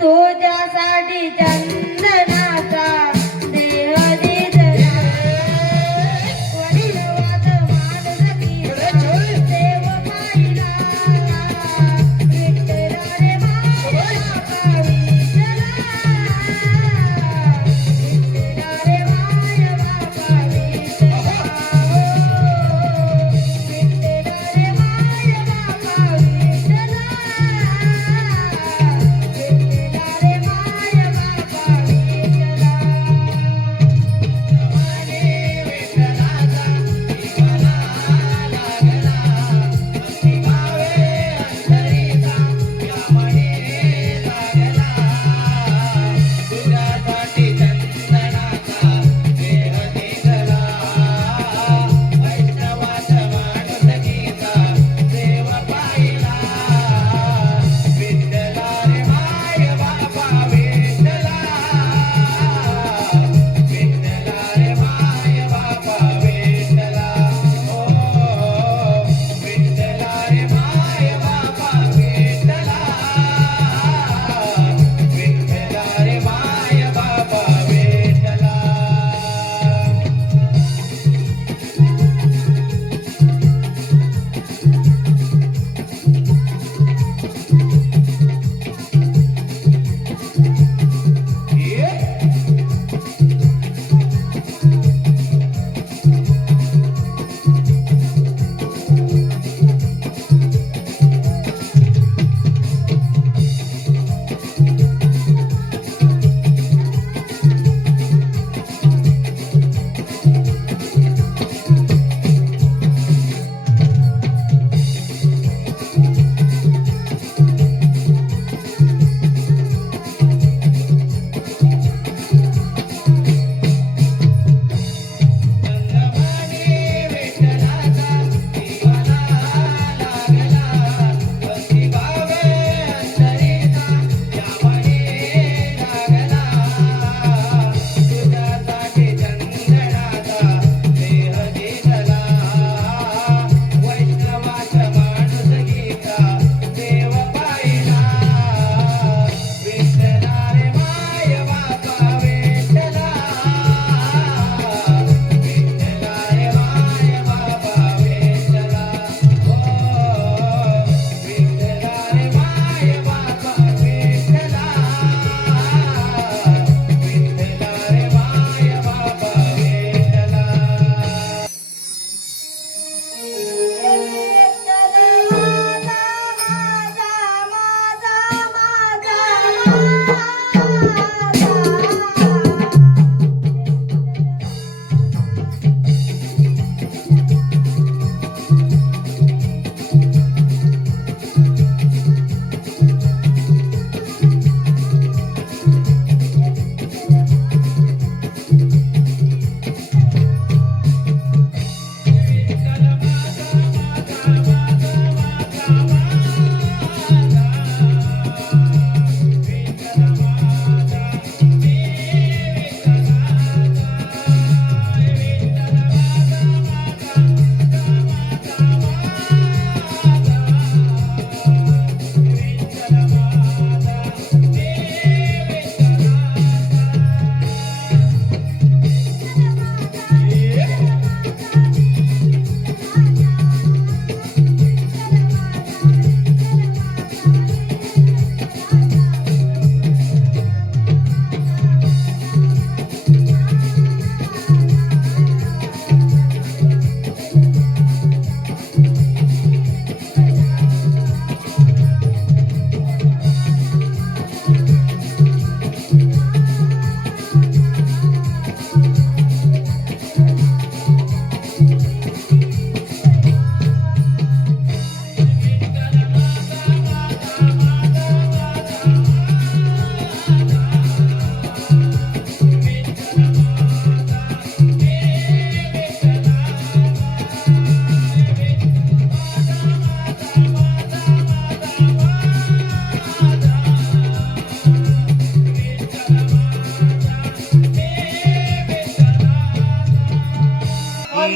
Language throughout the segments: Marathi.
तुझ्यासाठी जन्म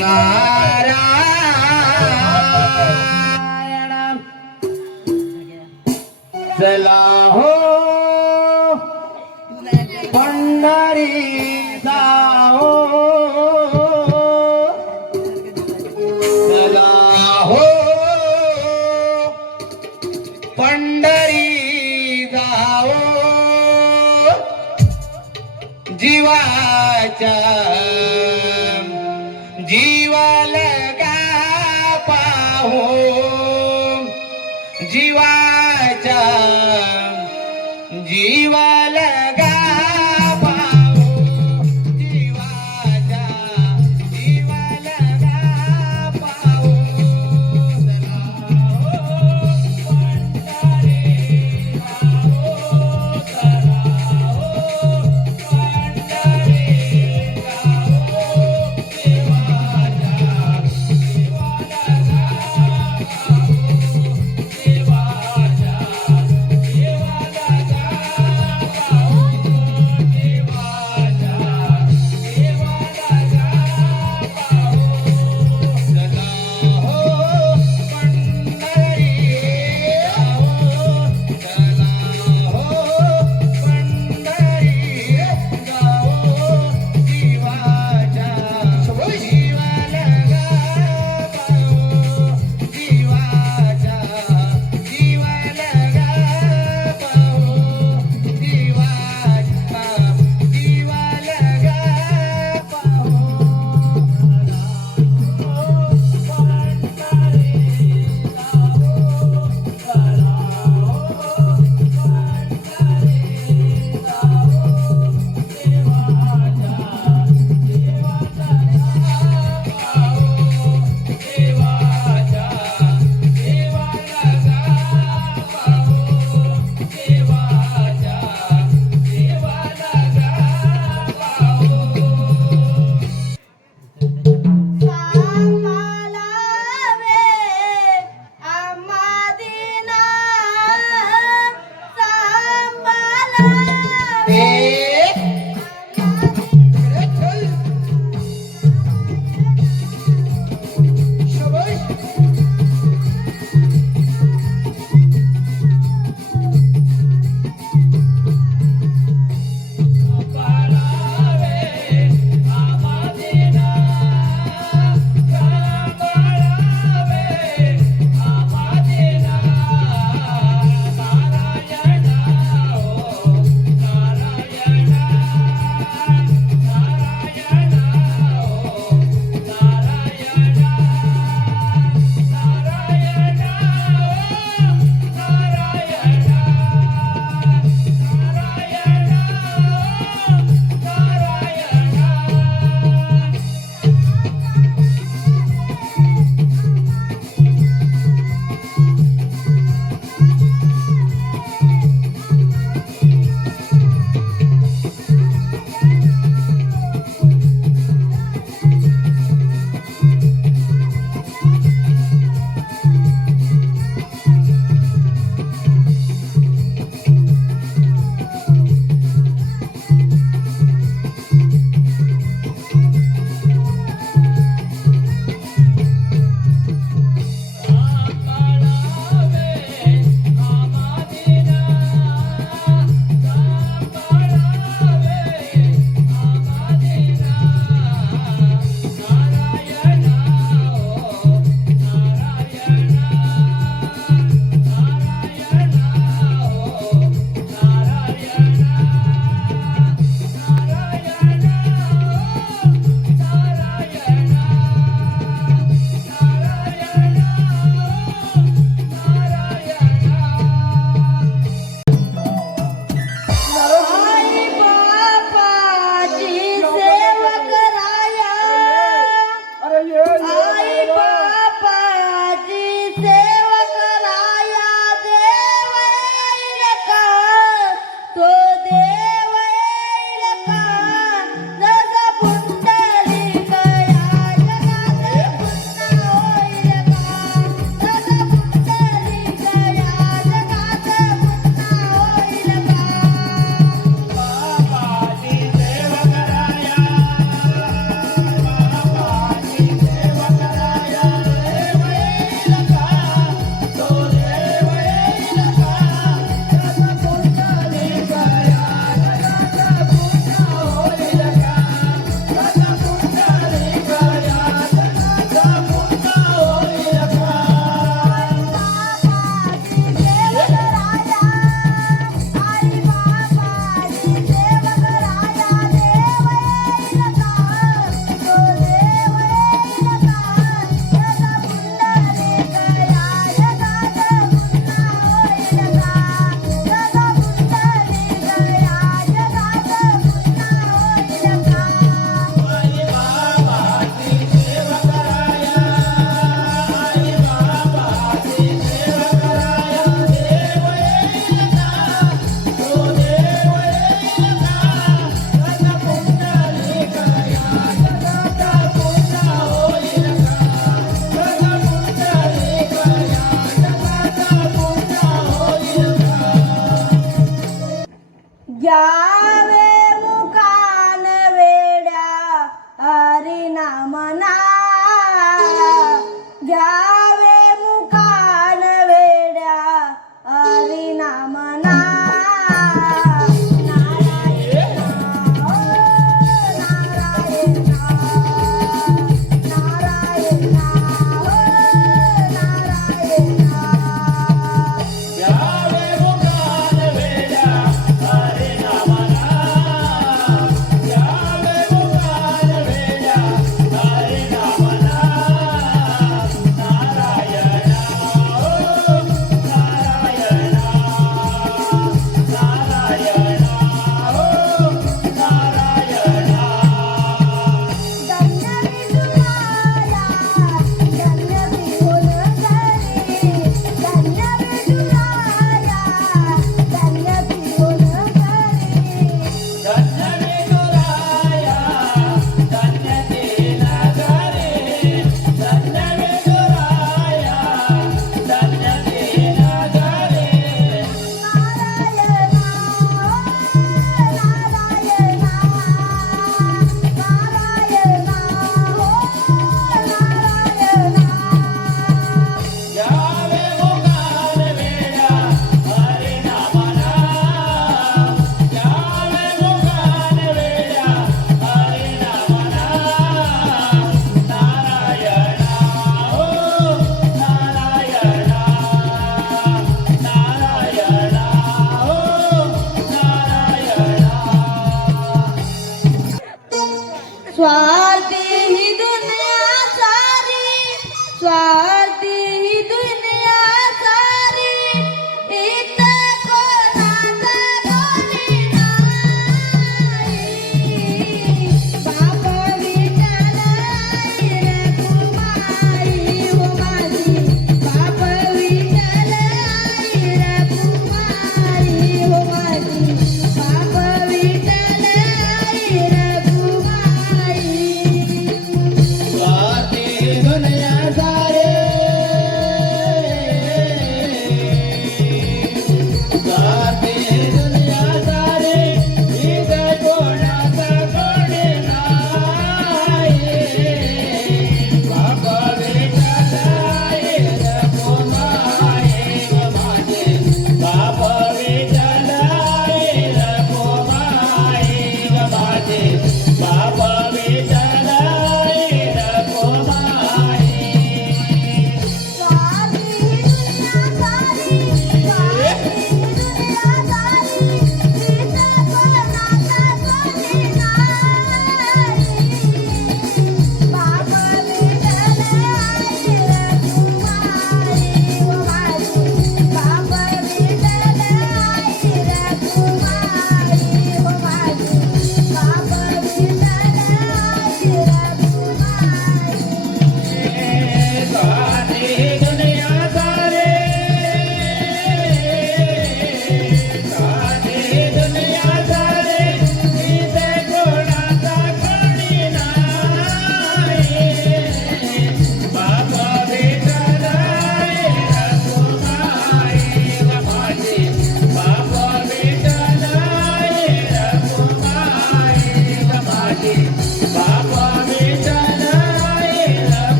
Bye. जीवाच्या जीवाला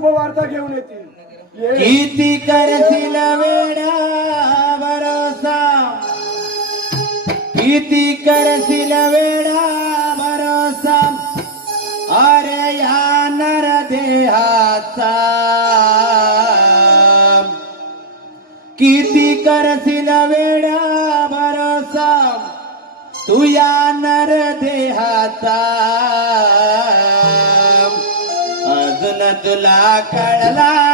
शुभवार्ता घेऊन येतील. किती करतील वेडा भरोसा? किती करतील वेडा भरोसा? अरे या नर देहाचा किती करतील वेडा भरोसा? तुया नर देहाचा तुला कळला